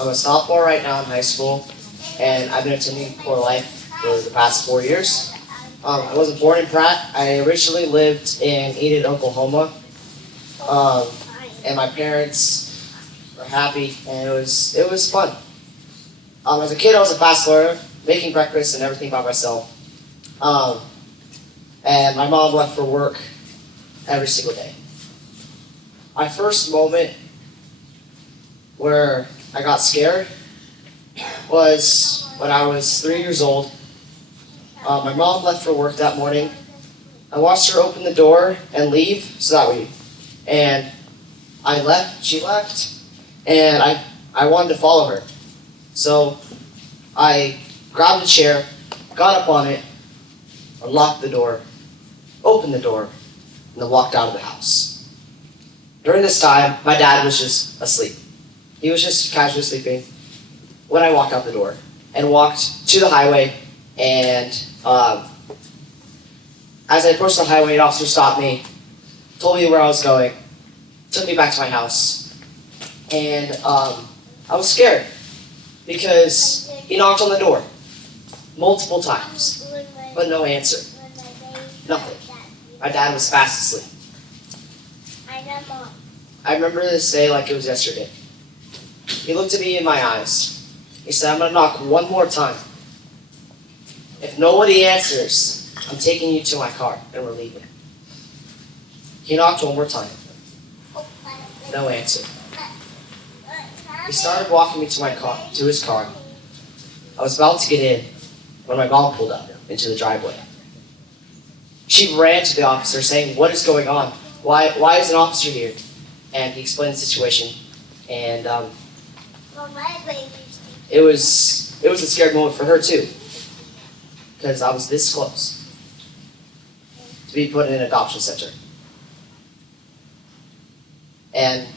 I'm a sophomore right now in high school, and I've been attending Core Life for the past 4 years. I wasn't born in Pratt. I originally lived in Enid, Oklahoma, and my parents were happy, and it was fun. As a kid, I was a fast learner, making breakfast and everything by myself. Um, and my mom left for work every single day. My first moment where I got scared was when I was 3 years old. My mom left for work that morning. I watched her open the door and leave, and I left, she left, and I wanted to follow her. So I grabbed a chair, got up on it, unlocked the door, opened the door, and then walked out of the house. During this time, my dad was just asleep. He was just casually sleeping when I walked out the door and walked to the highway. And as I approached the highway, an officer stopped me, told me where I was going, took me back to my house. And I was scared because he knocked on the door multiple times, but no answer. Nothing. My dad was fast asleep. I remember this day like it was yesterday. He looked at me in my eyes. He said, "I'm going to knock one more time. If nobody answers, I'm taking you to my car and we're leaving." He knocked one more time. No answer. He started walking me to his car. I was about to get in when my mom pulled up into the driveway. She ran to the officer saying, "What is going on? Why is an officer here?" And he explained the situation. And it was a scared moment for her too, because I was this close to be put in an adoption center. And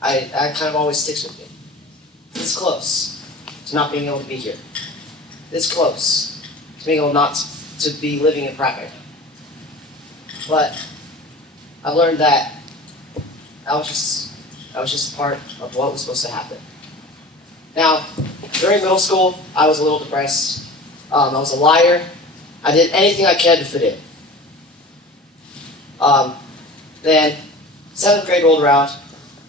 that kind of always sticks with me. This close to not being able to be here. This close to being able not to be living in Pratt. But I learned that was just part of what was supposed to happen. Now, during middle school, I was a little depressed. I was a liar. I did anything I could to fit in. Then 7th grade rolled around,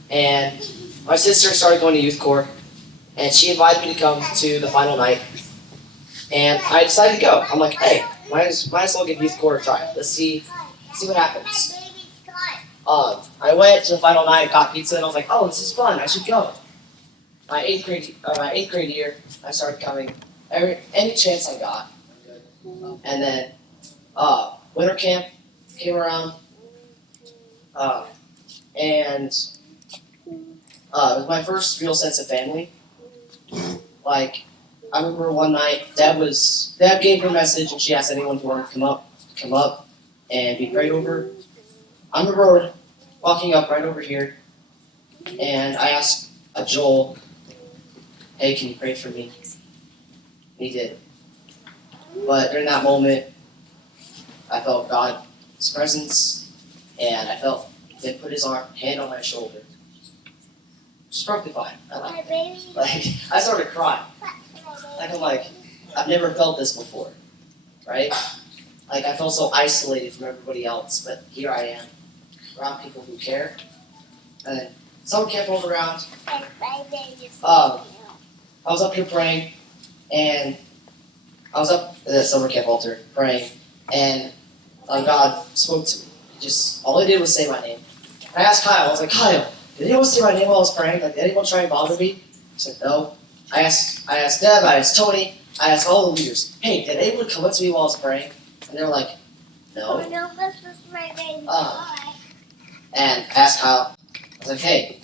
and my sister started going to youth corps, and she invited me to come to the final night. And I decided to go. I'm like, hey, might as well give youth corps a try. Let's see what happens. I went to the final night, got pizza, and I was like, oh, this is fun. I should go. My eighth grade year, I started coming any chance I got. And then winter camp came around, and it was my first real sense of family. Like, I remember one night, Deb gave her a message, and she asked anyone who wanted to come up and be prayed over. I remember walking up right over here, and I asked Joel, "Hey, can you pray for me?" And he did. But during that moment, I felt God's presence, and I felt Him put His hand on my shoulder. Just broke the fine. I started crying. I've never felt this before, right? Like, I felt so isolated from everybody else, but here I am, around people who care. And summer camp rolled around. I was up here praying, and I was up at the summer camp altar praying, and God spoke to me. All He did was say my name. I asked Kyle, I was like, "Kyle, did anyone say my name while I was praying? Like, did anyone try and bother me?" He said, "No." I asked Deb, I asked Tony, I asked all the leaders, "Hey, did anyone come up to me while I was praying?" And they were like, "No." And I asked Kyle, I was like, "Hey,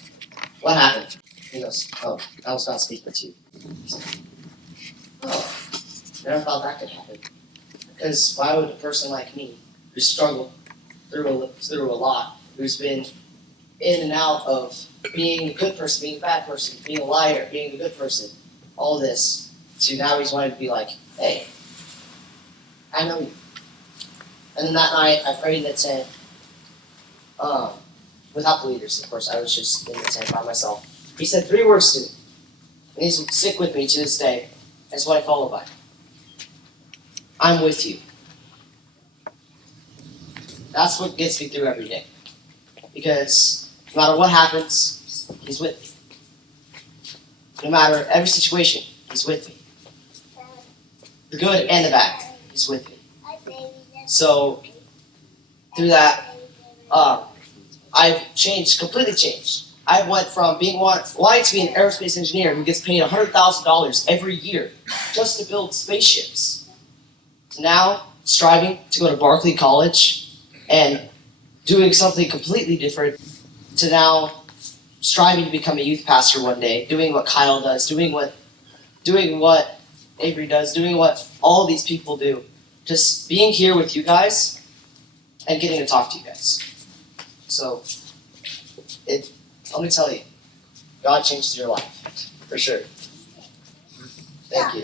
what happened?" He goes, "Oh, that was God speaking to you." I was like, "Oh, never thought that could happen." Because why would a person like me, who struggled through a lot, who's been in and out of being a good person, being a bad person, being a liar, being a good person, all this, to now he's wanting to be like, "Hey, I know you." And then that night, I prayed in the tent, without the leaders, of course. I was just in the tent by myself. He said 3 words to me. And he's sick with me to this day. That's what I follow by. I'm with you. That's what gets me through every day. Because no matter what happens, he's with me. No matter every situation, he's with me. The good and the bad, he's with me. So through that, I've completely changed. I went from wanting to be an aerospace engineer who gets paid $100,000 every year just to build spaceships, to now striving to go to Berkeley College and doing something completely different, to now striving to become a youth pastor one day, doing what Kyle does, doing what Avery does, doing what all these people do. Just being here with you guys and getting to talk to you guys. So, let me tell you, God changes your life, for sure. Thank you.